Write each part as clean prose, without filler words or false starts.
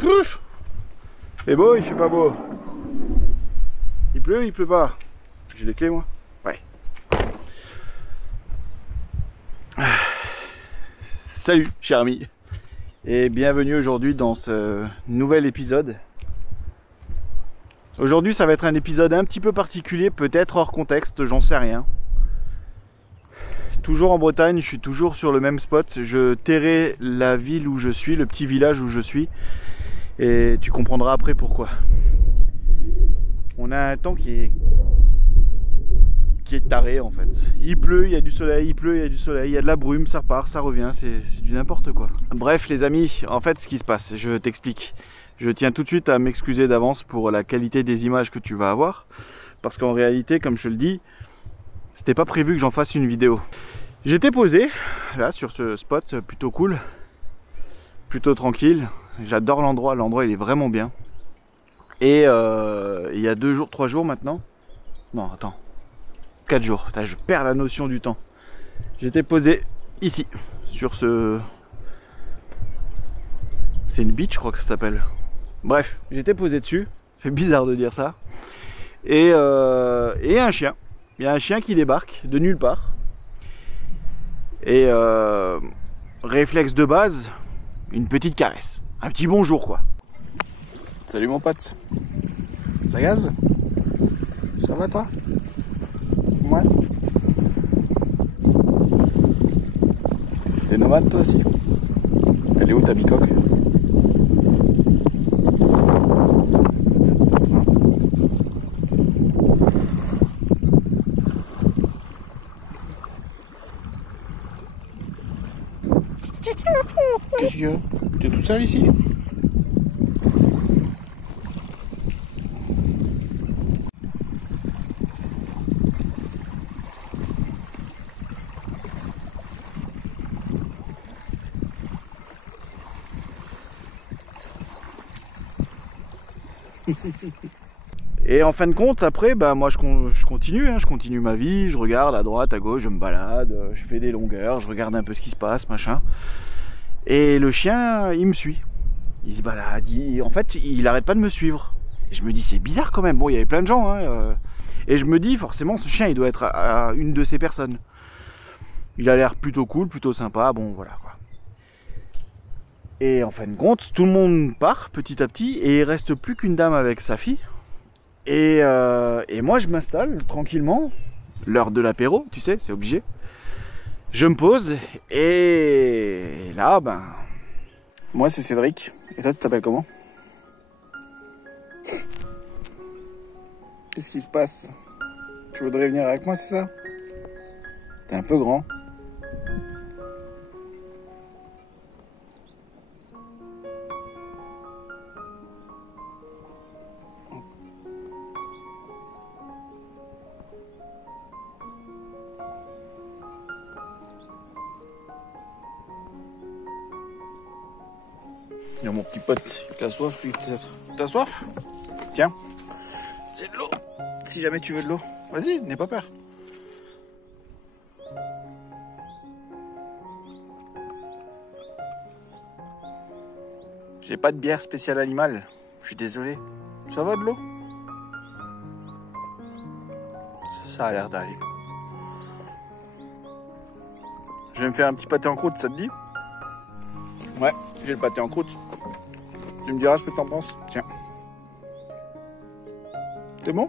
Pouf. Il fait beau, il fait pas beau. Il pleut pas. J'ai les clés moi. Ouais. Salut cher ami. Et bienvenue aujourd'hui dans ce nouvel épisode. Aujourd'hui ça va être un épisode un petit peu particulier, peut-être hors contexte, j'en sais rien. Toujours en Bretagne, je suis toujours sur le même spot. Je tairai la ville où je suis, le petit village où je suis. Et tu comprendras après pourquoi. On a un temps qui est taré en fait. Il pleut, il y a du soleil, il pleut, il y a du soleil, il y a de la brume, ça repart, ça revient, c'est du n'importe quoi. Bref les amis, en fait ce qui se passe, je t'explique. Je tiens tout de suite à m'excuser d'avance pour la qualité des images que tu vas avoir. Parce qu'en réalité, comme je te le dis, c'était pas prévu que j'en fasse une vidéo. J'étais posé là sur ce spot plutôt cool, plutôt tranquille. J'adore l'endroit, il est vraiment bien. Et il y a 2 jours, 3 jours maintenant. Non, attends. 4 jours. Putain, je perds la notion du temps. J'étais posé ici, sur ce... C'est une beach, je crois que ça s'appelle. Bref, j'étais posé dessus. C'est bizarre de dire ça. Et un chien. Il y a un chien qui débarque de nulle part. Et réflexe de base, une petite caresse. Un petit bonjour quoi. Salut mon pote. Ça gaze? Ça va toi? Ouais. T'es nomade toi aussi? Elle est où ta bicoque? Qu'est-ce qu'il y a? T'es tout seul ici? Et en fin de compte, après, bah, moi je continue, hein, je continue ma vie, je regarde à droite, à gauche, je me balade, je fais des longueurs, je regarde un peu ce qui se passe, machin. Et le chien, il me suit. Il se balade, en fait, il arrête pas de me suivre. Et je me dis, c'est bizarre quand même. Bon, il y avait plein de gens, hein, et je me dis, forcément, ce chien, il doit être à une de ces personnes. Il a l'air plutôt cool, plutôt sympa, bon, voilà, quoi. Et en fin de compte, tout le monde part petit à petit, et il reste plus qu'une dame avec sa fille. Et moi, je m'installe tranquillement. L'heure de l'apéro, tu sais, c'est obligé. Je me pose, et là, ben... Moi, c'est Cédric. Et toi, tu t'appelles comment? Qu'est-ce qui se passe? Tu voudrais venir avec moi, c'est ça? T'es un peu grand. Il y a mon petit pote qui a soif, lui, peut-être. T'as soif? Tiens, c'est de l'eau. Si jamais tu veux de l'eau, vas-y, n'aie pas peur. J'ai pas de bière spéciale animale. Je suis désolé. Ça va de l'eau? Ça a l'air d'aller. Je vais me faire un petit pâté en croûte, ça te dit? Ouais, j'ai le pâté en croûte. Tu me diras ce que t'en penses. Tiens. C'est bon?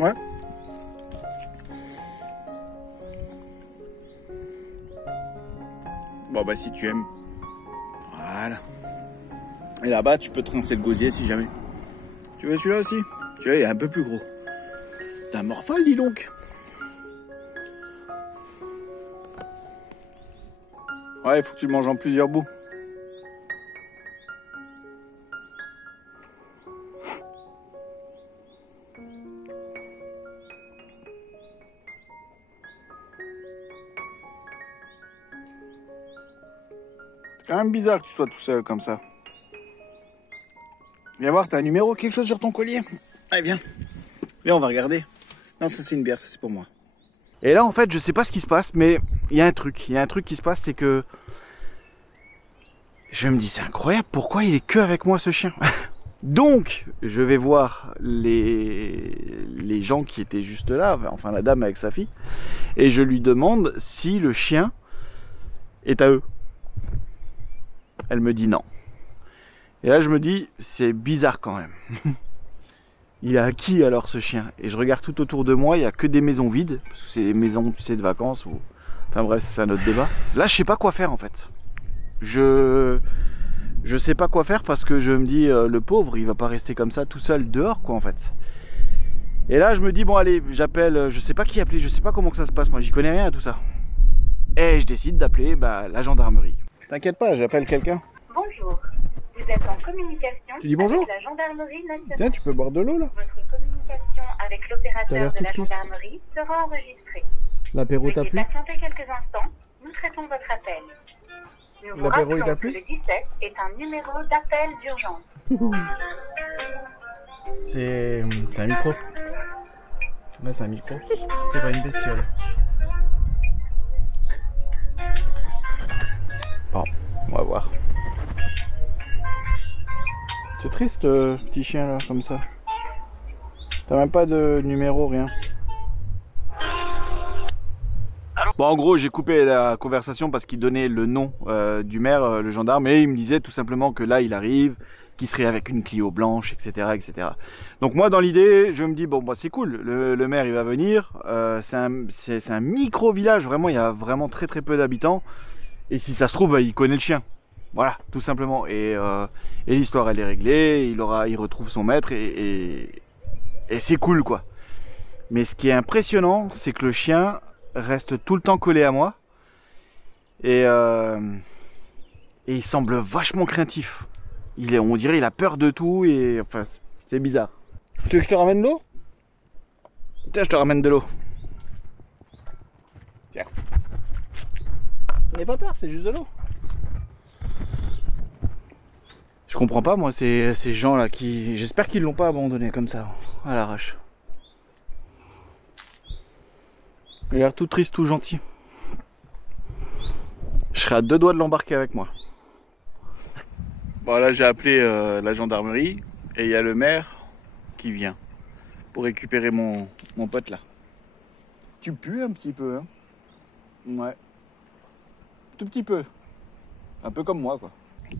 Ouais. Bon bah si tu aimes. Voilà. Et là-bas, tu peux trincer le gosier si jamais. Tu veux celui-là aussi? Celui-là, il est un peu plus gros. T'as un morphale, dis donc. Ouais, il faut que tu le manges en plusieurs bouts. C'est quand même bizarre que tu sois tout seul comme ça. Viens voir, t'as un numéro, quelque chose sur ton collier? Allez, viens. Viens, on va regarder. Non, ça c'est une bière, ça c'est pour moi. Et là, en fait, je sais pas ce qui se passe, mais il y a un truc. Il y a un truc qui se passe, c'est que Je me dis, c'est incroyable, pourquoi il est que avec moi ce chien? Donc, je vais voir les gens qui étaient juste là, enfin la dame avec sa fille, et je lui demande si le chien est à eux. Elle me dit non. Et là, je me dis, c'est bizarre quand même. Il est à qui alors ce chien? Et je regarde tout autour de moi, il n'y a que des maisons vides, parce que c'est des maisons, tu sais, de vacances, ou... Enfin bref, c'est un autre débat. Là, je sais pas quoi faire en fait. Je sais pas quoi faire parce que je me dis, le pauvre, il va pas rester comme ça tout seul dehors, quoi, en fait. Et là, je me dis, bon, allez, j'appelle, je sais pas qui appeler, je sais pas comment que ça se passe, moi, j'y connais rien à tout ça. Et je décide d'appeler la gendarmerie. T'inquiète pas, j'appelle quelqu'un. Bonjour, vous êtes en communication Tu dis bonjour avec la gendarmerie nationale. Tiens, tu peux boire de l'eau, là? Votre communication avec l'opérateur de la gendarmerie sera enregistrée. L'apéro t'a Veuillez plu? patienter quelques instants, nous traitons votre appel. Nous vous L'apéro, il t'a rappelons que plu? le 17 est un numéro d'appel d'urgence. C'est un micro. Là, c'est un micro. C'est pas une bestiole. Bon, on va voir. C'est triste, petit chien là, comme ça. T'as même pas de numéro, rien. Bon, en gros, j'ai coupé la conversation parce qu'il donnait le nom du maire, le gendarme, et il me disait tout simplement que là, il arrive, qu'il serait avec une Clio blanche, etc., etc. Donc moi, dans l'idée, je me dis, bon, bah, c'est cool, le maire, il va venir. C'est un micro-village, vraiment, il y a vraiment très très peu d'habitants. Et si ça se trouve, il connaît le chien. Voilà, tout simplement. Et l'histoire, elle est réglée, il retrouve son maître, et c'est cool, quoi. Mais ce qui est impressionnant, c'est que le chien reste tout le temps collé à moi et il semble vachement craintif. On dirait il a peur de tout et enfin c'est bizarre. Tu veux que je te ramène de l'eau? Tiens, je te ramène de l'eau. Tiens. N'aie pas peur, c'est juste de l'eau. Je comprends pas moi ces gens là qui... J'espère qu'ils l'ont pas abandonné comme ça à l'arrache. Il a l'air tout triste, tout gentil. Je serais à 2 doigts de l'embarquer avec moi. Bon là j'ai appelé la gendarmerie et il y a le maire qui vient pour récupérer mon pote là. Tu pues un petit peu, hein? Ouais. Tout petit peu. Un peu comme moi quoi.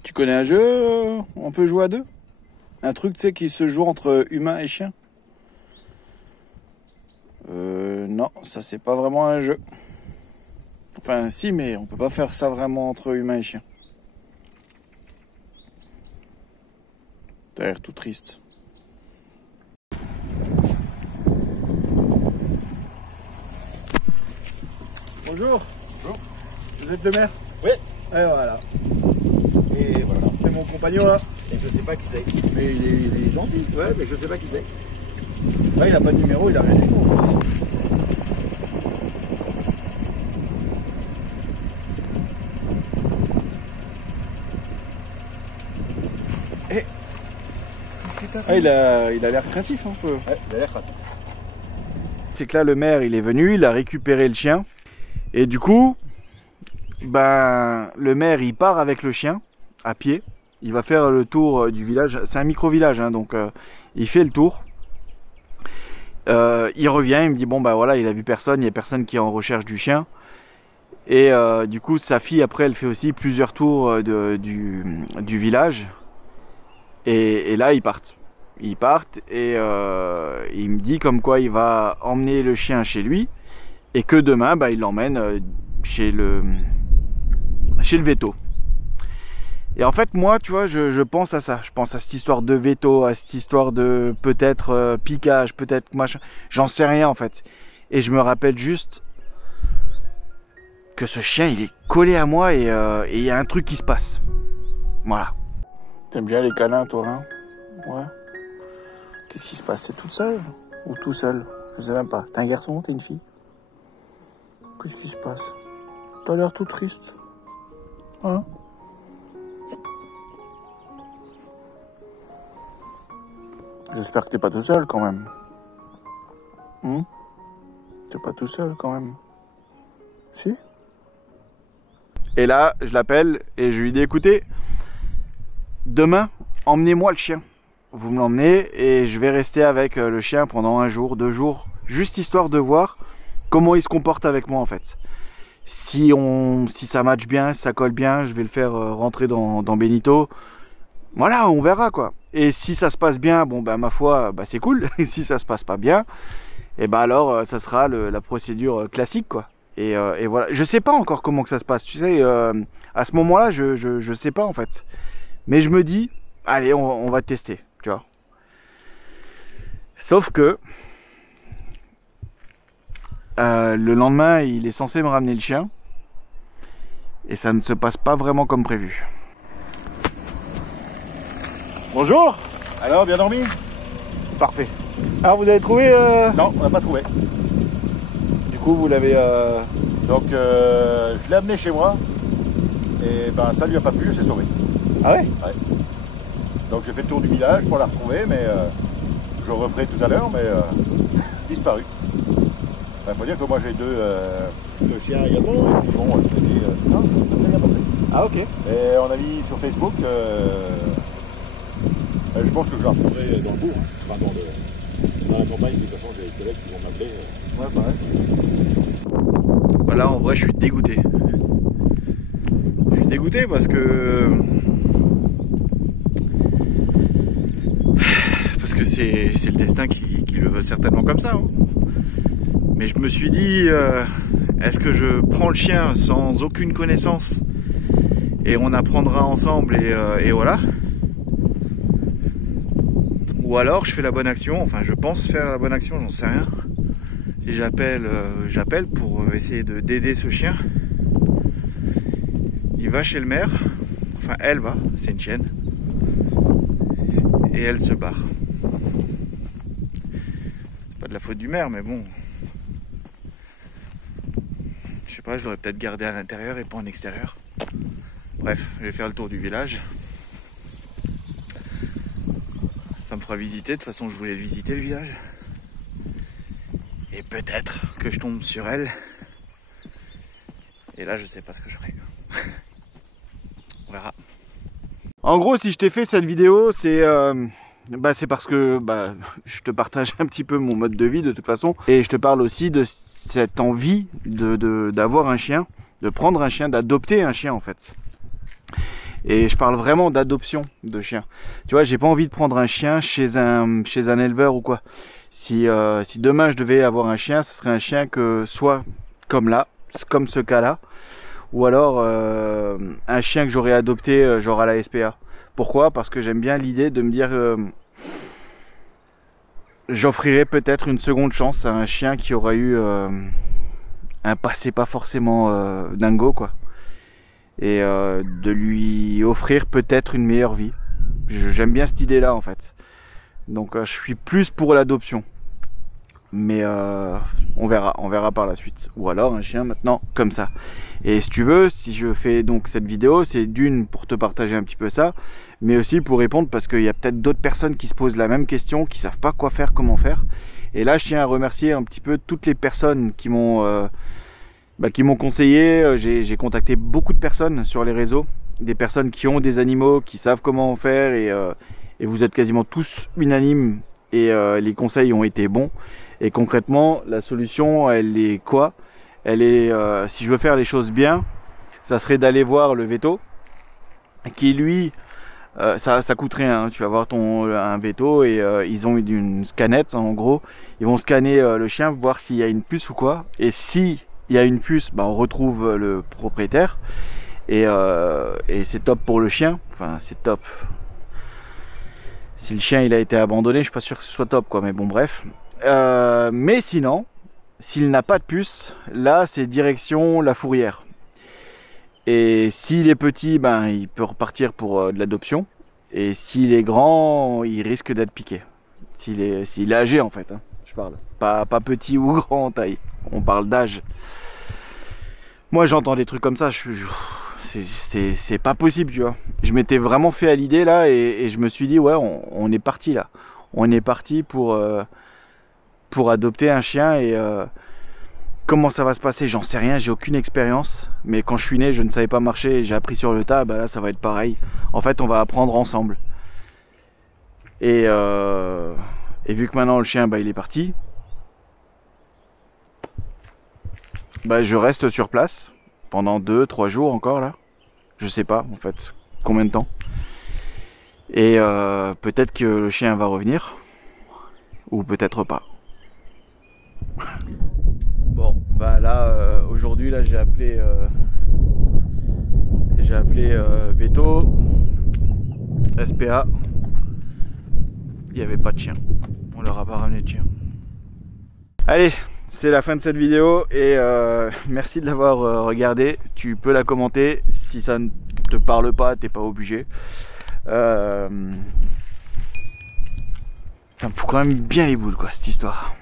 Tu connais un jeu on peut jouer à deux? Un truc tu sais qui se joue entre humain et chien? Non, ça c'est pas vraiment un jeu. Enfin si, mais on peut pas faire ça vraiment entre humain et chien. T'as l'air tout triste. Bonjour. Bonjour. Vous êtes le maire? Oui. Et voilà. Et voilà. C'est mon compagnon là. Et je sais pas qui c'est. Mais il est gentil. Ouais, mais je sais pas qui c'est. Là il a pas de numéro, il a rien du tout en fait. Ah, il a l'air craintif un peu. Ouais, il a l'air craintif. C'est que là le maire il est venu, il a récupéré le chien. Et du coup, le maire il part avec le chien à pied. Il va faire le tour du village. C'est un micro-village, hein, donc il fait le tour. Il revient, il me dit bon bah voilà, il a vu personne, il n'y a personne qui est en recherche du chien. Et du coup sa fille après elle fait aussi plusieurs tours du village. Et là ils partent. Ils partent et il me dit comme quoi il va emmener le chien chez lui et que demain il l'emmène chez le veto. Et en fait moi tu vois je pense à ça, je pense à cette histoire de veto, à cette histoire de peut-être piquage, peut-être machin, j'en sais rien en fait. Et je me rappelle juste que ce chien il est collé à moi et il y a un truc qui se passe. Voilà. T'aimes bien les câlins toi, hein? Ouais. Qu'est-ce qui se passe? T'es toute seule? Ou tout seul? Je sais même pas. T'es un garçon? T'es une fille? Qu'est-ce qui se passe? T'as l'air tout triste. Hein? J'espère que t'es pas tout seul quand même. T'es pas tout seul quand même. Si? Et là, je l'appelle et je lui dis écoutez, demain, emmenez-moi le chien. Vous me l'emmenez et je vais rester avec le chien pendant 1 jour, 2 jours, juste histoire de voir comment il se comporte avec moi en fait. Si ça match bien, si ça colle bien, je vais le faire rentrer dans Benito. Voilà, on verra quoi. Et si ça se passe bien, bon bah ma foi, bah c'est cool. Et si ça se passe pas bien, et bah alors ça sera la procédure classique quoi. Et voilà, je sais pas encore comment que ça se passe. Tu sais, à ce moment-là, je sais pas en fait. Mais je me dis, allez, on va tester, tu vois. Sauf que le lendemain, il est censé me ramener le chien. Et ça ne se passe pas vraiment comme prévu. Bonjour. Alors, bien dormi? Parfait. Alors, vous avez trouvé Non, on n'a pas trouvé. Du coup, vous l'avez... Donc, je l'ai amené chez moi. Et ben, ça lui a pas plu, elle s'est sauvée. Ah ouais? Ouais. Donc, j'ai fait le tour du village pour la retrouver, mais je le referai tout à l'heure, mais disparu. Il faut dire que moi j'ai deux chiens également, et puis bon, non, ça s'est pas très bien passé. Ah ok. Et on a mis sur Facebook, je pense que je la retrouverai dans le bourg, hein. Enfin dans la campagne, de toute façon j'ai des collègues qui vont m'appeler. Ouais, pareil. Voilà, en vrai je suis dégoûté. Je suis dégoûté parce que c'est le destin qui le veut certainement comme ça. Hein. Mais je me suis dit, est-ce que je prends le chien sans aucune connaissance et on apprendra ensemble et voilà. Ou alors je fais la bonne action, enfin je pense faire la bonne action, j'en sais rien. Et j'appelle pour essayer d'aider ce chien. Il va chez le maire, enfin elle va, c'est une chienne. Et elle se barre. C'est pas de la faute du maire, mais bon. Je sais pas, je l'aurais peut-être gardé à l'intérieur et pas en extérieur. Bref, je vais faire le tour du village. Ça me fera visiter, de toute façon je voulais le visiter le village. Et peut-être que je tombe sur elle. Et là je sais pas ce que je ferai. On verra. En gros, si je t'ai fait cette vidéo, c'est parce que je te partage un petit peu mon mode de vie de toute façon. Et je te parle aussi de cette envie d'avoir un chien, de prendre un chien, d'adopter un chien en fait. Et je parle vraiment d'adoption de chien. Tu vois, j'ai pas envie de prendre un chien chez un éleveur ou quoi. Si demain je devais avoir un chien, ce serait un chien que soit comme ce cas-là, ou alors un chien que j'aurais adopté genre à la SPA. Pourquoi? Parce que j'aime bien l'idée de me dire j'offrirais peut-être une seconde chance à un chien qui aurait eu un passé pas forcément dingo quoi. Et de lui offrir peut-être une meilleure vie. J'aime bien cette idée là en fait. Donc je suis plus pour l'adoption. Mais on verra par la suite. Ou alors un chien maintenant comme ça. Et si tu veux, si je fais donc cette vidéo, c'est d'une pour te partager un petit peu ça, mais aussi pour répondre parce qu'il y a peut-être d'autres personnes qui se posent la même question, qui savent pas quoi faire, comment faire. Et là je tiens à remercier un petit peu toutes les personnes qui m'ont conseillé. J'ai contacté beaucoup de personnes sur les réseaux, des personnes qui ont des animaux, qui savent comment faire, et vous êtes quasiment tous unanimes et les conseils ont été bons. Et concrètement, la solution, elle est quoi? Elle est, si je veux faire les choses bien, ça serait d'aller voir le veto, qui lui, ça coûte rien, hein. Tu vas voir un veto et ils ont une scannette, en gros. Ils vont scanner le chien, voir s'il y a une puce ou quoi. Et si il y a une puce, on retrouve le propriétaire. Et c'est top pour le chien. Enfin, c'est top. Si le chien il a été abandonné, je suis pas sûr que ce soit top quoi. Mais bon, bref. Mais sinon, s'il n'a pas de puce, là c'est direction la fourrière. Et s'il est petit, il peut repartir pour de l'adoption. Et s'il est grand, il risque d'être piqué. S'il est âgé en fait, hein, je parle. Pas petit ou grand en taille. On parle d'âge. Moi j'entends des trucs comme ça, c'est pas possible, tu vois. Je m'étais vraiment fait à l'idée là et je me suis dit ouais, on est parti là. On est parti pour adopter un chien et Comment ça va se passer, j'en sais rien, j'ai aucune expérience. Mais quand je suis né, je ne savais pas marcher et j'ai appris sur le tas, bah là ça va être pareil. En fait, on va apprendre ensemble. Et vu que maintenant le chien, bah, il est parti, bah, je reste sur place pendant 2-3 jours encore là. Je sais pas en fait combien de temps. Et peut-être que le chien va revenir. Ou peut-être pas. Bon, bah là, aujourd'hui, là, j'ai appelé Veto, SPA. Il n'y avait pas de chien. On leur a pas ramené de chien. Allez, c'est la fin de cette vidéo et merci de l'avoir regardé. Tu peux la commenter. Si ça ne te parle pas, t'es pas obligé. Ça me fout quand même bien les boules, quoi, cette histoire.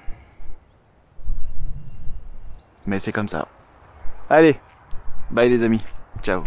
Mais c'est comme ça. Allez, bye les amis. Ciao.